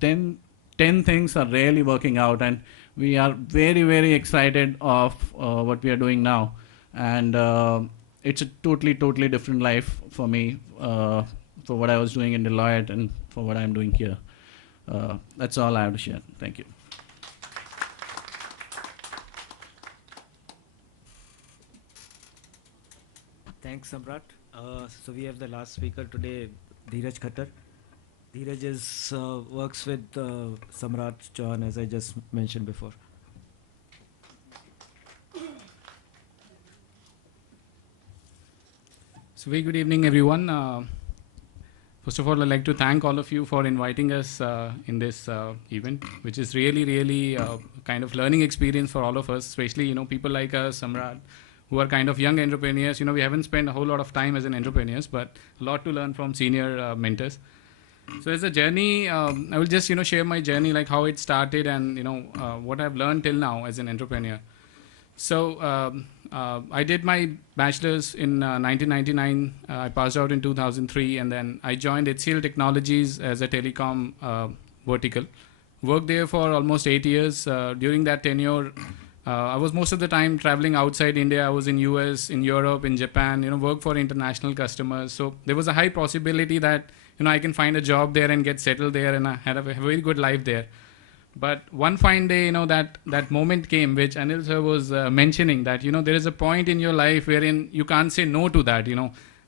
then 10 things are really working out, and we are very, very excited of what we are doing now. And it's a totally, totally different life for me, for what I was doing in Deloitte and for what I'm doing here. That's all I have to share. Thank you. Thanks, Samrat. So we have the last speaker today, Dheeraj Khatter. Dheeraj works with Samrat, Chauhan, as I just mentioned before. So very good evening, everyone. First of all, I'd like to thank all of you for inviting us in this event, which is really, really kind of learning experience for all of us, especially people like us, Samrat, who are kind of young entrepreneurs. We haven't spent a whole lot of time as an entrepreneurs, but a lot to learn from senior mentors. So as a journey, I will just share my journey, like how it started and what I've learned till now as an entrepreneur. So I did my bachelor's in 1999. I passed out in 2003, and then I joined HCL Technologies as a telecom vertical. Worked there for almost 8 years. During that tenure, I was most of the time traveling outside India. I was in US, in Europe, in Japan, worked for international customers. So there was a high possibility that, I can find a job there and get settled there, and I had a very good life there. But one fine day, that moment came, which Anil sir was mentioning, that, there is a point in your life wherein you can't say no to that,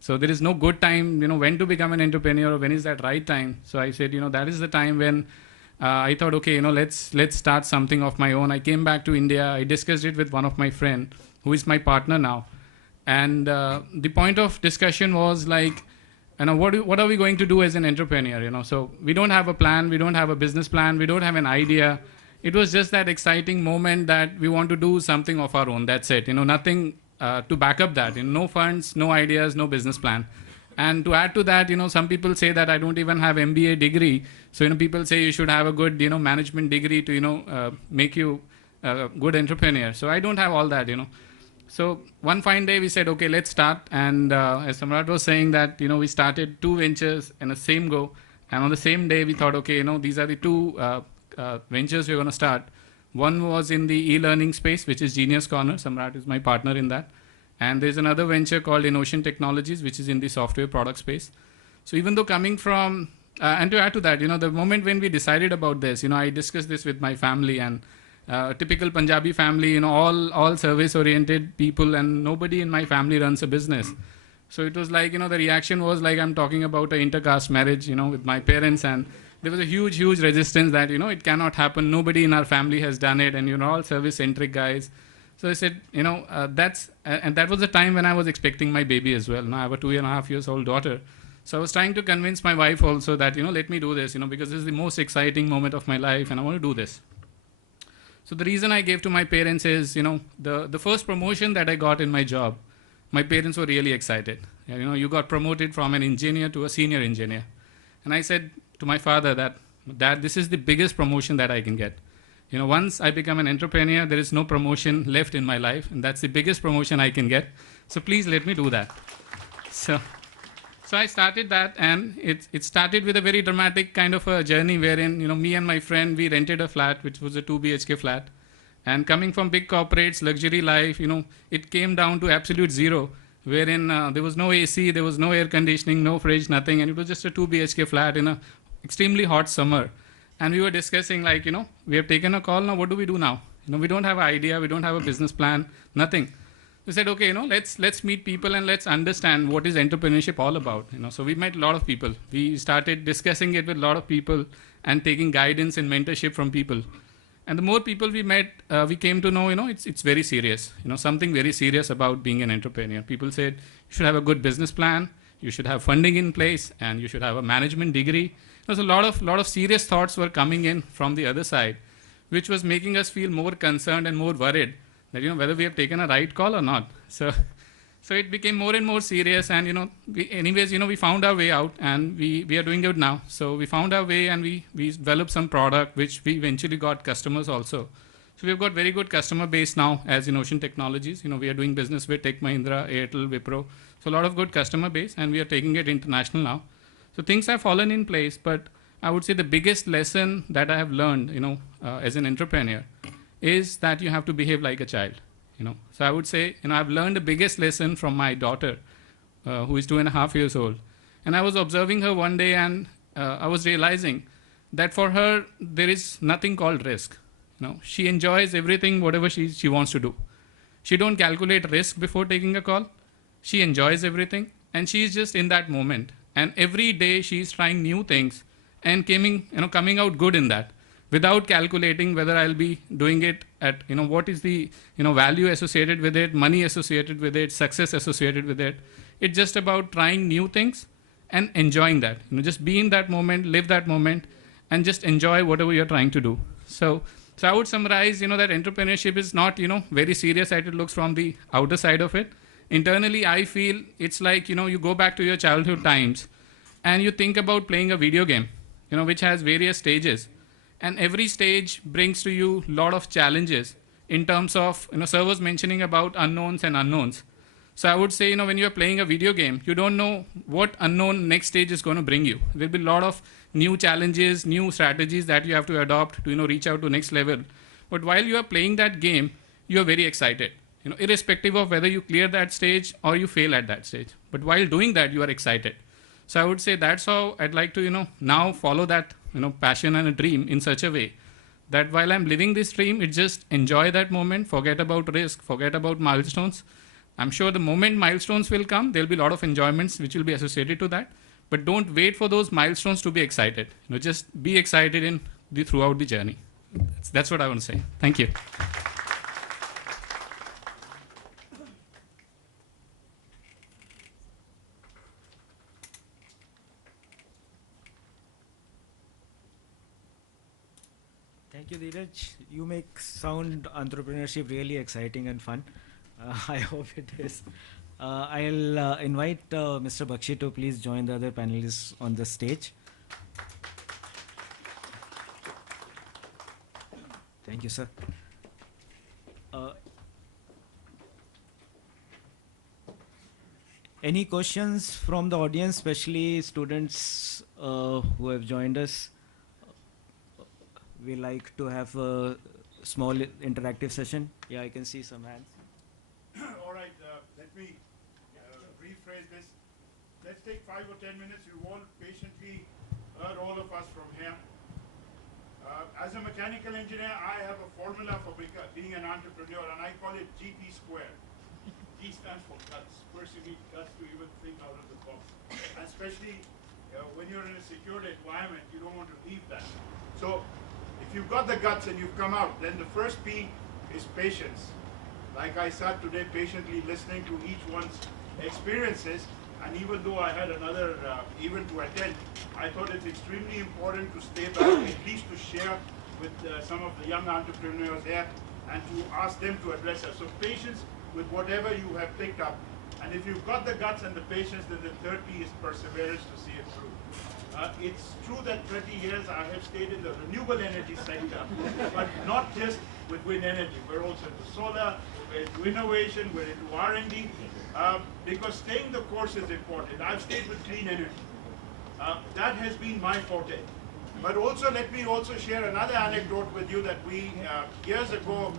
So there is no good time, when to become an entrepreneur, or when is that right time. So I said, that is the time when I thought, okay, let's start something of my own. I came back to India. I discussed it with one of my friend, who is my partner now. And the point of discussion was like, what are we going to do as an entrepreneur, So we don't have a plan, we don't have a business plan, we don't have an idea. It was just that exciting moment that we want to do something of our own. That's it, nothing to back up that, no funds, no ideas, no business plan. And to add to that, some people say that I don't even have MBA degree. So, people say you should have a good, management degree to, make you a good entrepreneur. So I don't have all that, So one fine day we said, okay, let's start. And as Samrat was saying that, we started 2 ventures in the same go. And on the same day we thought, okay, these are the 2 ventures we're going to start. One was in the e-learning space, which is Genius Corner. Samrat is my partner in that. And there's another venture called Innotion Technologies, which is in the software product space. So even though coming from, and to add to that, the moment when we decided about this, I discussed this with my family, and typical Punjabi family, all service-oriented people, and nobody in my family runs a business. So it was like, the reaction was like I'm talking about an intercaste marriage, with my parents, and there was a huge, huge resistance that, it cannot happen. Nobody in our family has done it, and, all service-centric guys. So I said, and that was the time when I was expecting my baby as well. Now I have a 2.5 years old daughter. So I was trying to convince my wife also that, let me do this, because this is the most exciting moment of my life, and I want to do this. So the reason I gave to my parents is, the first promotion that I got in my job, my parents were really excited. You got promoted from an engineer to a senior engineer. And I said to my father that, Dad, this is the biggest promotion that I can get. Once I become an entrepreneur, there is no promotion left in my life, and that's the biggest promotion I can get. So please let me do that. So I started that, and it started with a very dramatic kind of a journey wherein, me and my friend, we rented a flat, which was a 2 BHK flat. And coming from big corporates, luxury life, it came down to absolute zero, wherein there was no AC, there was no air conditioning, no fridge, nothing. And it was just a 2 BHK flat in a extremely hot summer. And we were discussing like, we have taken a call, now what do we do now? We don't have an idea, we don't have a business plan, nothing. We said, okay, let's meet people and let's understand what is entrepreneurship all about. So we met a lot of people. We started discussing it with a lot of people and taking guidance and mentorship from people. And the more people we met, we came to know, it's very serious. Something very serious about being an entrepreneur. People said, you should have a good business plan, you should have funding in place, and you should have a management degree. There's a lot of serious thoughts were coming in from the other side, which was making us feel more concerned and more worried that, whether we have taken a right call or not. So it became more and more serious, and, we found our way out, and we are doing it now. So we found our way, and we developed some product, which we eventually got customers also. So we've got very good customer base now as Innotion Technologies. We are doing business with Tech Mahindra, Airtel, Wipro. So a lot of good customer base, and we are taking it international now. So things have fallen in place, but I would say the biggest lesson that I have learned, as an entrepreneur, is that you have to behave like a child. So I would say, I've learned the biggest lesson from my daughter, who is 2.5 years old. And I was observing her one day, and I was realizing that for her, there is nothing called risk. She enjoys everything, whatever she wants to do. She don't calculate risk before taking a call. She enjoys everything, and she is just in that moment. And every day she is trying new things and coming out good in that, without calculating whether I'll be doing it at, what is the, value associated with it, money associated with it, success associated with it. It's just about trying new things and enjoying that. Just be in that moment, live that moment, and just enjoy whatever you're trying to do. So I would summarize, that entrepreneurship is not, very serious as it looks from the outer side of it. Internally, I feel it's like, you go back to your childhood times and you think about playing a video game, which has various stages. And every stage brings to you a lot of challenges in terms of, sir was mentioning about unknowns and unknowns. So I would say, when you're playing a video game, you don't know what unknown next stage is going to bring you. There'll be a lot of new challenges, new strategies that you have to adopt to, reach out to next level. But while you are playing that game, you are very excited, irrespective of whether you clear that stage or you fail at that stage. But while doing that, you are excited. So I would say that's how I'd like to, now follow that, passion and a dream in such a way that while I'm living this dream, it's just enjoy that moment, forget about risk, forget about milestones. I'm sure the moment milestones will come, there'll be a lot of enjoyments which will be associated to that. But don't wait for those milestones to be excited. Just be excited throughout the journey. That's what I want to say. Thank you. Thank you, Dheeraj. You make sound entrepreneurship really exciting and fun. I hope it is. I'll invite Mr. Bakshi to please join the other panelists on the stage. Thank you, sir. Any questions from the audience, especially students who have joined us? We like to have a small interactive session. Yeah, I can see some hands. All right, let me rephrase this. Let's take 5 or 10 minutes. You've all patiently heard all of us from here. As a mechanical engineer, I have a formula for being an entrepreneur, and I call it GP squared. G stands for guts. First, you need guts to even think out of the box. And especially when you're in a secured environment, you don't want to leave that. So if you've got the guts and you've come out, then the first P is patience. Like I sat today patiently listening to each one's experiences, and even though I had another event to attend, I thought it's extremely important to stay back, at least to share with some of the young entrepreneurs here, and to ask them to address us. So patience with whatever you have picked up. And if you've got the guts and the patience, then the third P is perseverance to see it through. It's true that 30 years I have stayed in the renewable energy sector, but not just with wind energy. We're also into solar, we're into innovation, we're into R&D, because staying the course is important. I've stayed with clean energy. That has been my forte. But also, let me also share another anecdote with you that we, years ago,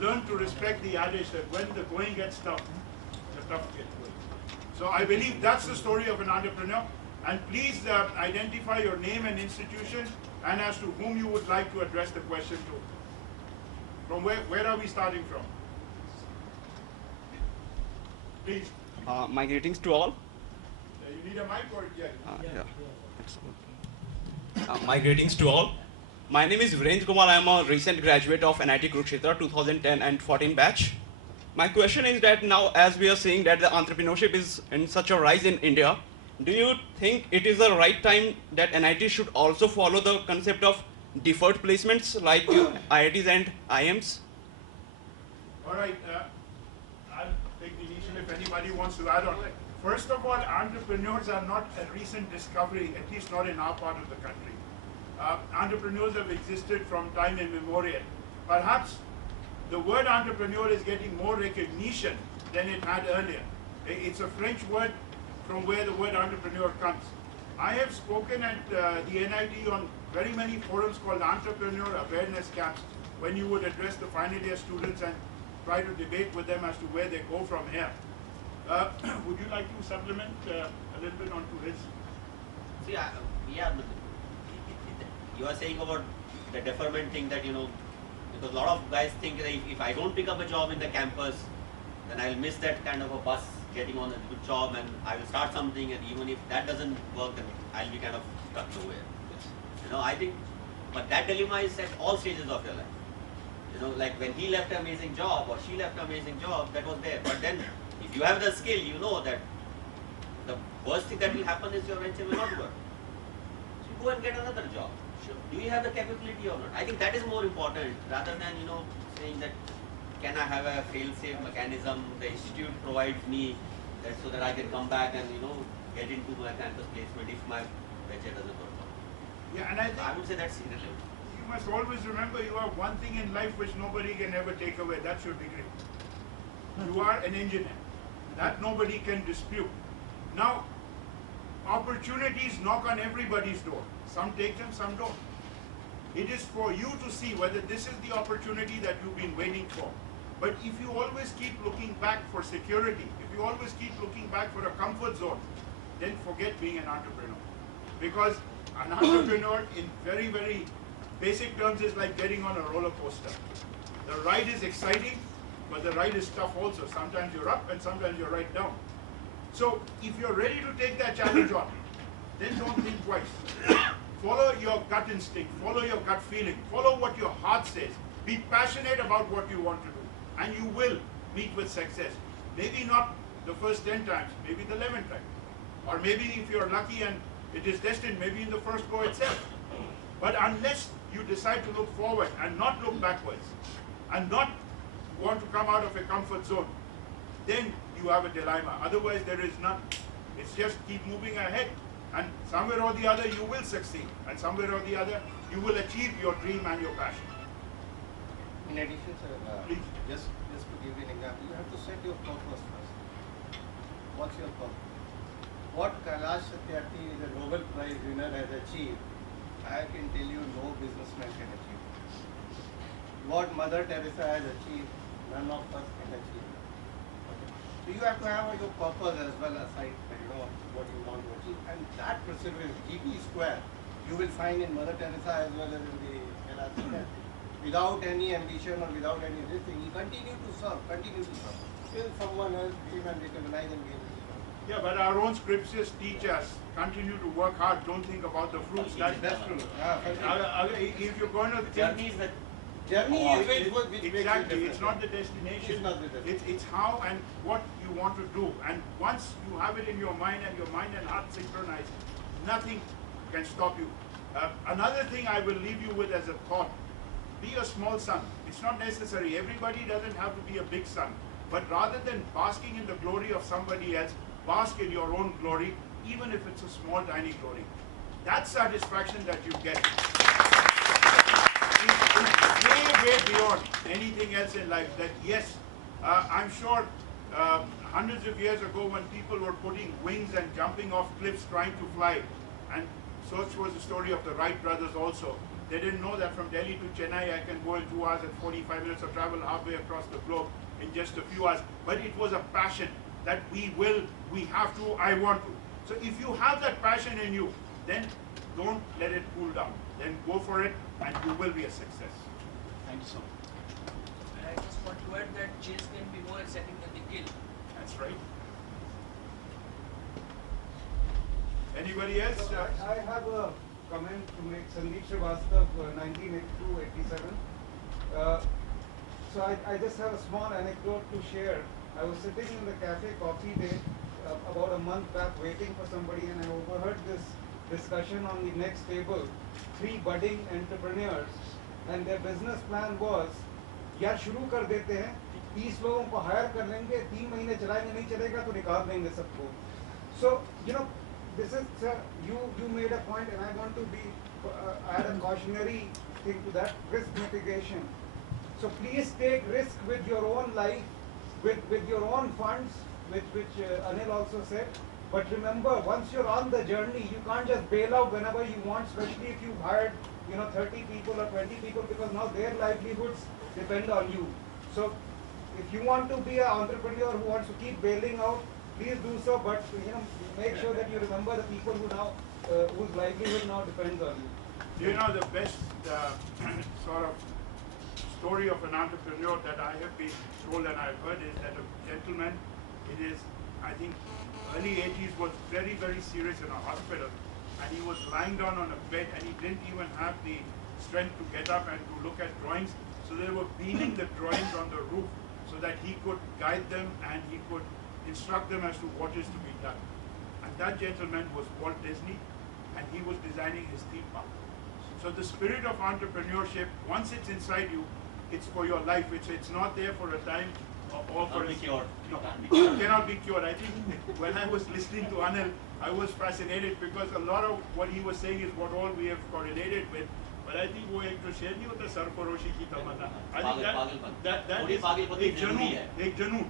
learned to respect the adage that when the going gets tough, the tough get going. So I believe that's the story of an entrepreneur. And please identify your name and institution, and as to whom you would like to address the question to. From where are we starting from? Please. My greetings to all. You need a mic or My greetings to all. My name is Virendra Kumar. I am a recent graduate of NITK Kurukshetra 2010 and 14 batch. My question is that now, as we are seeing that the entrepreneurship is in such a rise in India, do you think it is the right time that NIT should also follow the concept of deferred placements like IITs and IIMs? All right, I'll take the initial if anybody wants to add on. First of all, entrepreneurs are not a recent discovery, at least not in our part of the country. Entrepreneurs have existed from time immemorial. Perhaps the word entrepreneur is getting more recognition than it had earlier. It's a French word from where the word entrepreneur comes. I have spoken at the NIT on very many forums called Entrepreneur Awareness Camps, when you would address the final year students and try to debate with them as to where they go from here. Would you like to supplement a little bit onto his? See, yeah, but you are saying about the deferment thing that, because a lot of guys think that if I don't pick up a job in the campus, then I'll miss that kind of a bus getting on a good job, and I will start something, and even if that doesn't work, then I'll be kind of stuck nowhere. I think, but that dilemma is at all stages of your life. Like when he left an amazing job or she left an amazing job, that was there. But then, if you have the skill, you know that the worst thing that will happen is your venture will not work. So you go and get another job. Sure. Do you have the capability or not? I think that is more important rather than saying that can I have a fail-safe mechanism the institute provides me that so that I can come back and get into my campus placement if my venture doesn't work. Yeah, and I would say that's irrelevant. you must always remember you have one thing in life which nobody can ever take away. That's your degree. You are an engineer. That nobody can dispute. Now, opportunities knock on everybody's door. Some take them, some don't. It is for you to see whether this is the opportunity that you've been waiting for. But if you always keep looking back for security, if you always keep looking back for a comfort zone, then forget being an entrepreneur. Because an entrepreneur in very, very basic terms is like getting on a roller coaster. The ride is exciting, but the ride is tough also. Sometimes you're up and sometimes you're right down. So if you're ready to take that challenge on, then don't think twice. Follow your gut instinct, follow your gut feeling, follow what your heart says. Be passionate about what you want to do, and you will meet with success. Maybe not the first 10 times, maybe the 11th time. Or maybe if you're lucky and it is destined, maybe in the first go itself. But unless you decide to look forward and not look backwards, and not want to come out of a comfort zone, then you have a dilemma. Otherwise there is none. It's just keep moving ahead, and somewhere or the other you will succeed, and somewhere or the other you will achieve your dream and your passion. In addition, sir, Please. just to give you an example, you have to set your purpose first. What's your purpose? What Kailash Satyarthi, the Nobel Prize winner, has achieved, I can tell you no businessman can achieve. What Mother Teresa has achieved, none of us can achieve. Okay. So you have to have your purpose as well aside, what you want to achieve, and that perseverance, GP square, you will find in Mother Teresa as well as in the Kailash Satyarthi. Without any ambition or without any this thing, he continued to serve, till someone else came and recognized and gave it. Yeah, but our own scriptures teach us, continue to work hard, don't think about the fruits. That's true. If you're going to Journey is the Journey is which makes it exactly, different. it's not the destination. It's not the destination. It's how and what you want to do. And once you have it in your mind and your mind and heart synchronized, nothing can stop you. Another thing I will leave you with as a thought, be a small sun. It's not necessary. Everybody doesn't have to be a big sun. But rather than basking in the glory of somebody else, bask in your own glory, even if it's a small, tiny glory. That satisfaction that you get is way, way beyond anything else in life. That yes, I'm sure hundreds of years ago when people were putting wings and jumping off cliffs trying to fly, and such was the story of the Wright brothers also. They didn't know that from Delhi to Chennai I can go in 2 hours and 45 minutes of travel halfway across the globe in just a few hours. But it was a passion that we have to, I want to. So if you have that passion in you, then don't let it cool down. Then go for it and you will be a success. Thank you so much. I just want to add that chase can be more exciting than the kill. That's right. Anybody else? I have a comment to make. Sandeep Srivastav, 1982-87. So I just have a small anecdote to share. I was sitting in the cafe coffee day about a month back waiting for somebody, and I overheard this discussion on the next table. 3 budding entrepreneurs, and their business plan was, यार शुरू कर देते हैं, 30 लोगों को higher कर लेंगे, 3 महीने चलाएंगे, नहीं चलेगा तो निकाल देंगे सबको. So this is, sir, you made a point, and I want to add a cautionary thing to that: risk mitigation. So please take risk with your own life, with your own funds, which Anil also said, But remember, once you're on the journey, you can't just bail out whenever you want, especially if you've hired 30 people or 20 people, because now their livelihoods depend on you. So if you want to be an entrepreneur who wants to keep bailing out, please do so, but make sure that you remember the people whose livelihood now depends on you. The best sort of story of an entrepreneur that I have been told and I've heard is that a gentleman, I think, early 80s, was very, very serious in a hospital, and he was lying down on a bed and he didn't even have the strength to get up and to look at drawings. So they were beaming the drawings on the roof so that he could guide them and he could instruct them as to what is to be done. And that gentleman was Walt Disney, and he was designing his theme park. So the spirit of entrepreneurship, once it's inside you, it's for your life. It's not there for a time or for a cured. No, it cannot be cured. I think when I was listening to Anil, I was fascinated because a lot of what he was saying is what all we have correlated with. But I think वो एक तो शेर नहीं होता सरफरोशी की तमन्ना. I think that is एक जनून,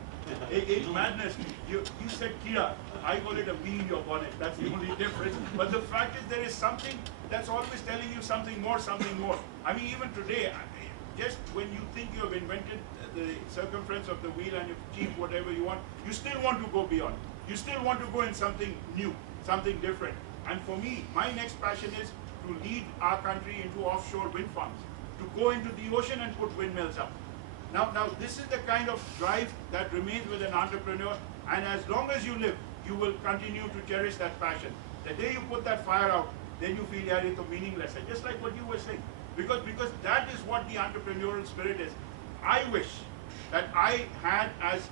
एक madness. You said Kira, I call it a bee in your bonnet. That's the only difference. But the fact is there is something that's always telling you something more, something more. I mean, even today, just when you think you have invented the circumference of the wheel and you've achieved whatever you want, you still want to go beyond. You still want to go in something new, something different. And for me, my next passion is to lead our country into offshore wind farms, to go into the ocean and put windmills up. Now this is the kind of drive that remains with an entrepreneur, and as long as you live, you will continue to cherish that passion. The day you put that fire out, then you feel, yeah, it's meaningless. And just like what you were saying, because that is what the entrepreneurial spirit is. I wish that I had, as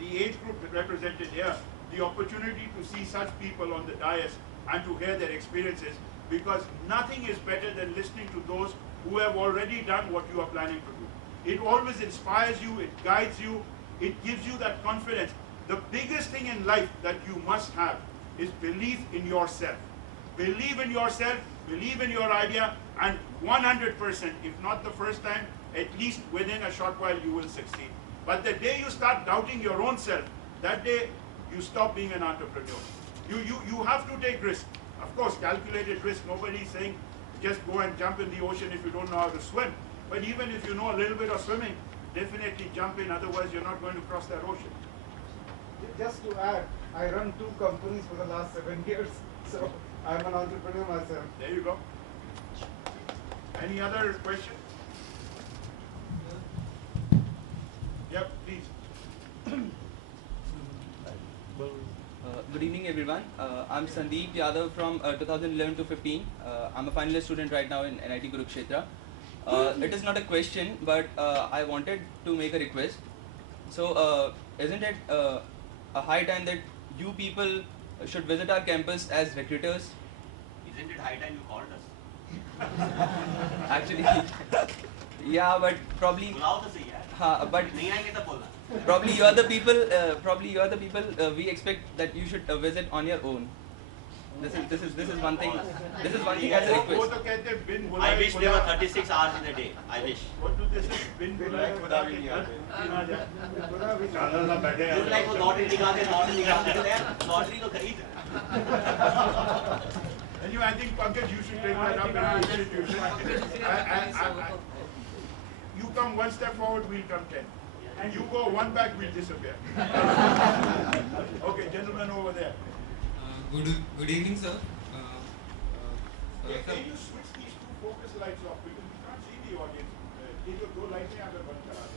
the age group represented here, the opportunity to see such people on the dais and to hear their experiences, because nothing is better than listening to those who have already done what you are planning to do. It always inspires you, it guides you, it gives you that confidence. The biggest thing in life that you must have is belief in yourself. Believe in yourself, believe in your idea, and 100%, if not the first time, at least within a short while you will succeed. But the day you start doubting your own self, that day you stop being an entrepreneur. You have to take risk. Of course, calculated risk. Nobody is saying just go and jump in the ocean if you don't know how to swim. But even if you know a little bit of swimming, definitely jump in, otherwise you're not going to cross that ocean. Just to add, I run 2 companies for the last 7 years, so I'm an entrepreneur myself. There you go. Any other question? Yep, please. Good evening, everyone. I'm Sandeep Yadav from 2011 to 15. I'm a final year student right now in NIT Kurukshetra. It is not a question, but I wanted to make a request. So, isn't it a high time that you people should visit our campus as recruiters? Isn't it high time you called us? Actually, yeah, but probably. But probably you are the people. We expect that you should visit on your own. This is one thing. This is one thing as a request. I wish there were 36 hours in a day. I wish. What do they say? Just like वो lottery निकालते थे यार, lottery तो खरीद. Anyway, I think Pankaj, you should take that up in our institution. You come one step forward, we'll come 10. And you go one back, we'll disappear. Okay, gentleman over there. Good evening, sir. Can you switch these 2 focus lights off because we can't see the audience. Go light mein agar band kara de.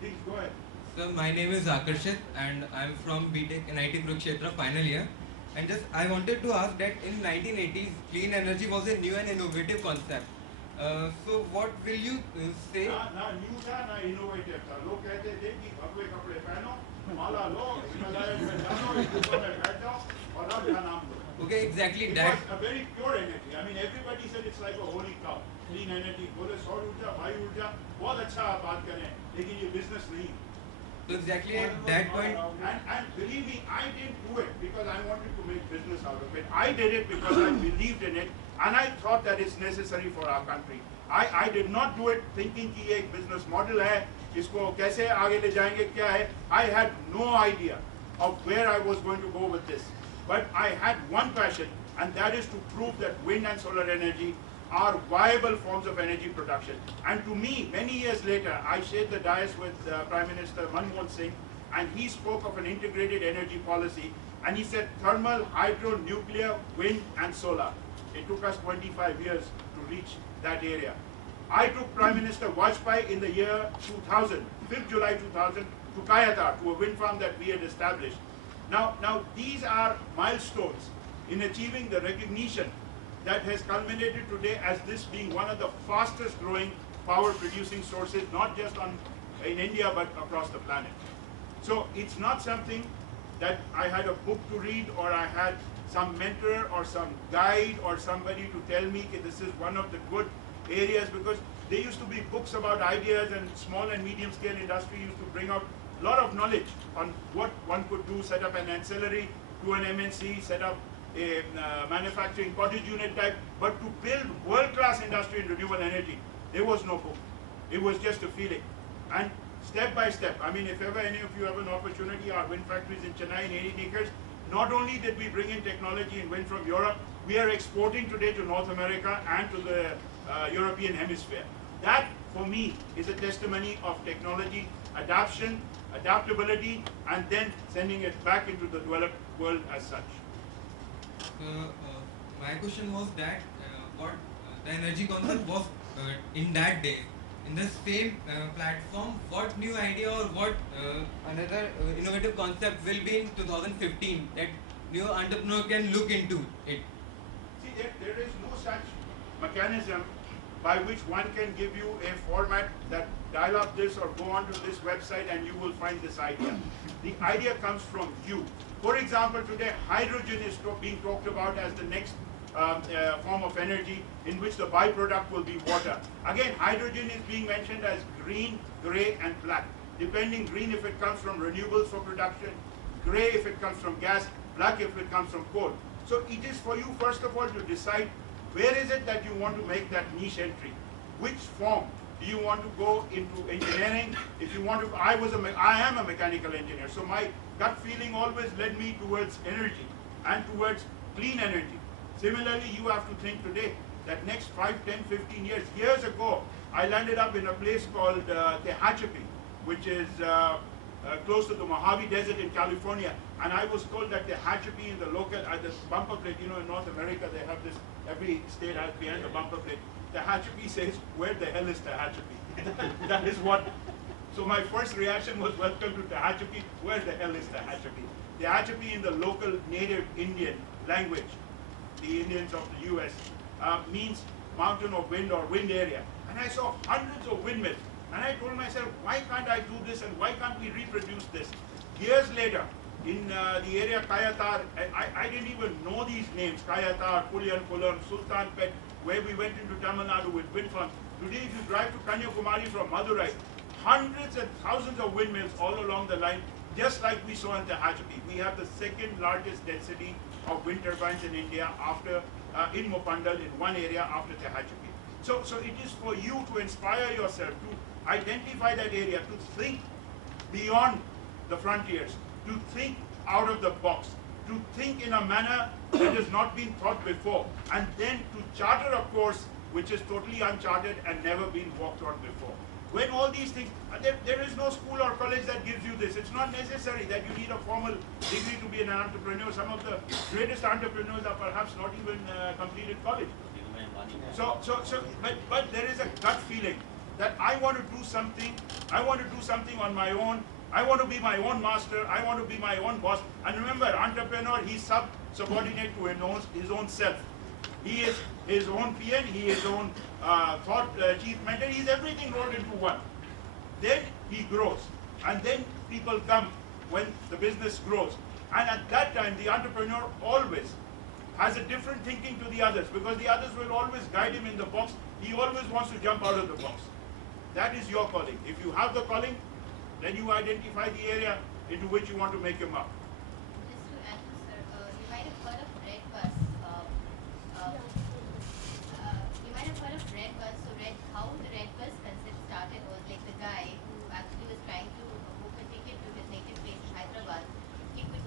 Please go ahead. Sir, my name is Akarshit and I'm from BTech NIT Kurukshetra final year. And just I wanted to ask that in 1980s, clean energy was a new and innovative concept. So what will you say? ना new था ना innovative था. लोग कहते थे कि भगवे कपड़े पहनो, माला लो, हिमालय में जानो, ऊपर में बैठ जाओ और रब का नाम लो. Okay, exactly it that. was a very pure energy. I mean, everybody said it's like a holy cow. Clean energy, बोले सौर ऊर्जा, वायु ऊर्जा, बहुत अच्छा आप बात करें, लेकिन ये business नहीं. So exactly at that point. And believe me, I didn't do it because I wanted to make business out of it. I did it because I believed in it and I thought that it's necessary for our country. I did not do it thinking कि एक business model है, इसको कैसे आगे ले जाएंगे क्या है. I had no idea. of where I was going to go with this. But I had one passion, and that is to prove that wind and solar energy are viable forms of energy production. And to me, many years later, I shared the dais with Prime Minister Manmohan Singh, and he spoke of an integrated energy policy, and he said thermal, hydro, nuclear, wind, and solar. It took us 25 years to reach that area. I took Prime Minister Vajpayee in the year 2000, 5th July 2000, to Khatter, to a wind farm that we had established. Now these are milestones in achieving the recognition that has culminated today as this being one of the fastest growing power producing sources, not just in India, but across the planet. So it's not something that I had a book to read, or I had some mentor or some guide or somebody to tell me that this is one of the good areas, because there used to be books about ideas, and small and medium scale industry used to bring out a lot of knowledge on what one could do, set up an ancillary to an MNC, set up a manufacturing cottage unit type, but to build world-class industry in renewable energy, there was no book. It was just a feeling. And step by step, I mean, if ever any of you have an opportunity, our wind factories in Chennai in 80 acres, not only did we bring in technology in wind from Europe, we are exporting today to North America and to the European hemisphere. That, for me, is a testimony of technology, adaptation, adaptability, and then sending it back into the developed world as such. My question was that what the energy concept was in that day. In the same platform, what new idea or what another innovative concept will be in 2015 that new entrepreneur can look into it? See, there is no such mechanism by which one can give you a format that dial up this or go onto this website and you will find this idea. The idea comes from you. For example, today hydrogen is being talked about as the next form of energy, in which the byproduct will be water. Again, hydrogen is being mentioned as green, grey and black. Depending, green if it comes from renewables for production, grey if it comes from gas, black if it comes from coal. So it is for you first of all to decide where is it that you want to make that niche entry. Which form do you want to go into engineering? If you want to, I am a mechanical engineer, so my gut feeling always led me towards energy and towards clean energy. Similarly, you have to think today that next 5, 10, 15 years. Years ago, I landed up in a place called Tehachapi, which is close to the Mojave Desert in California. And I was told that Tehachapi in the local, this bumper plate, you know, in North America, they have this, every state has behind the bumper plate. Tehachapi says, where the hell is Tehachapi? That is what. So my first reaction was, welcome to Tehachapi. Where the hell is Tehachapi? Tehachapi in the local native Indian language, the Indians of the US, means mountain of wind or wind area. And I saw hundreds of windmills. And I told myself, why can't I do this and why can't we reproduce this? Years later, in the area Khatter, I didn't even know these names, Khatter, Pulyankulam, Sultanpet, where we went into Tamil Nadu with wind farms. Today, if you drive to Kanyakumari from Madurai, hundreds and thousands of windmills all along the line, just like we saw in Tehachapi. We have the second largest density of wind turbines in India after, in Mopandal, in one area after Tehachapi. So it is for you to inspire yourself, to identify that area, to think beyond the frontiers, to think out of the box, to think in a manner that has not been thought before, and then to charter a course which is totally uncharted and never been walked on before. When all these things, there is no school or college that gives you this. It's not necessary that you need a formal degree to be an entrepreneur. Some of the greatest entrepreneurs are perhaps not even completed college. But there is a gut feeling that I want to do something. I want to do something on my own. I want to be my own master. I want to be my own boss. And remember, entrepreneur, he's subordinate to his own self. He is his own PN, he is his own chief mentor, he's everything rolled into one. Then he grows. And then people come when the business grows. And at that time, the entrepreneur always has a different thinking to the others, because the others will always guide him in the box. He always wants to jump out of the box. That is your calling. If you have the calling, then you identify the area into which you want to make your mark. Just to add to sir, you might have heard of Red Bus. You might have heard of Red Bus. So how the Red Bus concept started was like the guy who actually was trying to book a ticket to his native place in Hyderabad. He could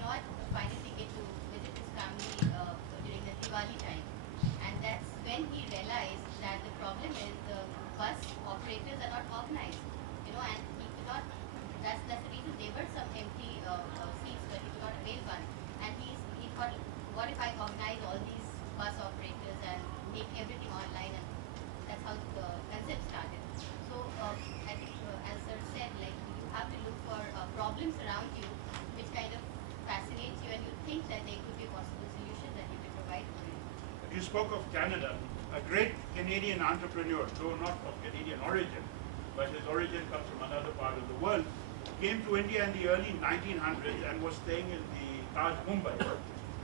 spoke of Canada. A great Canadian entrepreneur, though not of Canadian origin, but his origin comes from another part of the world, came to India in the early 1900s and was staying in the Taj Mumbai.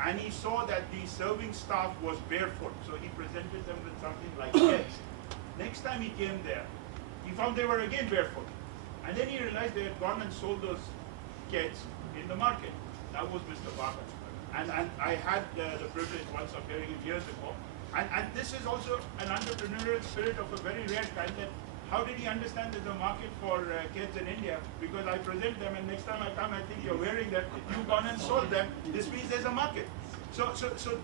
And he saw that the serving staff was barefoot, so he presented them with something like eggs. Next time he came there, he found they were again barefoot. And then he realized they had gone and sold those kids in the market. That was Mr. Baba. And I had the privilege once of hearing him years ago. And this is also an entrepreneurial spirit of a very rare kind. That how did he understand there's a market for kids in India? Because I present them and next time I come, I think you're wearing them. If you've gone and sold them, this means there's a market. So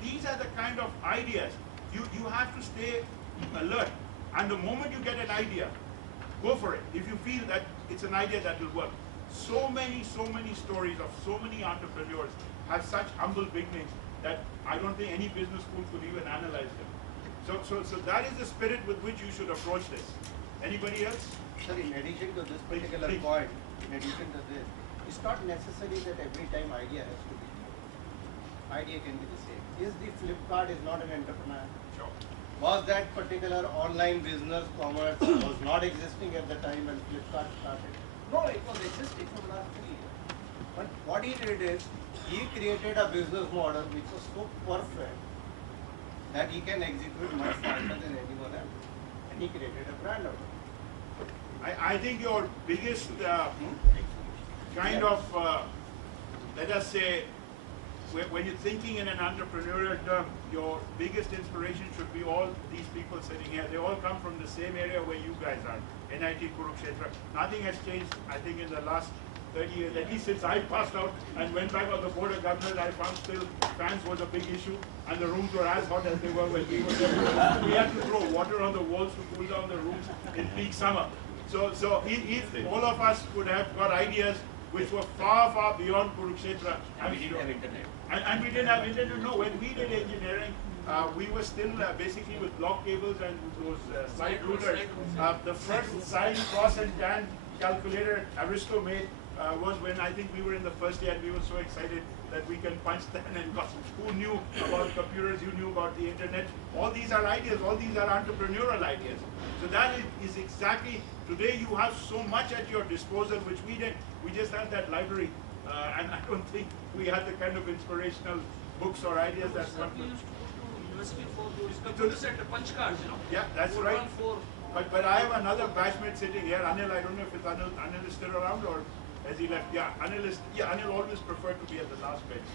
these are the kind of ideas. You have to stay alert. And the moment you get an idea, go for it. If you feel that it's an idea that will work. So many stories of so many entrepreneurs have such humble beginnings that I don't think any business school could even analyze them. So that is the spirit with which you should approach this. Anybody else? Sir, in addition to this particular point, in addition to this, it's not necessary that every time idea has to be new. Idea can be the same. Is the Flipkart is not an entrepreneur? Sure. Was that particular online business commerce was not existing at the time when Flipkart started? No, it was existing for the last 3 years. But what he did is, he created a business model which was so perfect that he can execute much faster than anyone else. And he created a brand out of it. I think your biggest kind of, let us say, when you're thinking in an entrepreneurial term, your biggest inspiration should be all these people sitting here. They all come from the same area where you guys are, NIT Kurukshetra. Nothing has changed, I think, in the last 30 years, at least since I passed out and went back on the board of governors. I found still fans was a big issue, and the rooms were as hot as they were when we were there. We had to throw water on the walls to cool down the rooms in peak summer. So if all of us would have got ideas which were far beyond Kurukshetra. And we didn't have internet. And we didn't have internet. No, when we did engineering, we were still basically with block cables and those slide rulers. The first sine, cos and tan calculator Aristo made was when I think we were in the first year and we were so excited that we can punch tan and cos. Who knew about computers? You knew about the internet. All these are ideas. All these are entrepreneurial ideas. So that is exactly, today you have so much at your disposal which we didn't. We just had that library. And I don't think we had the kind of inspirational books or ideas that one could. University for those computer center punch cards, you know. Yeah, that's right. But I have another batchmate sitting here, Anil. I don't know if it's Anil is still around or has he left? Yeah, Anil always preferred to be at the last bench.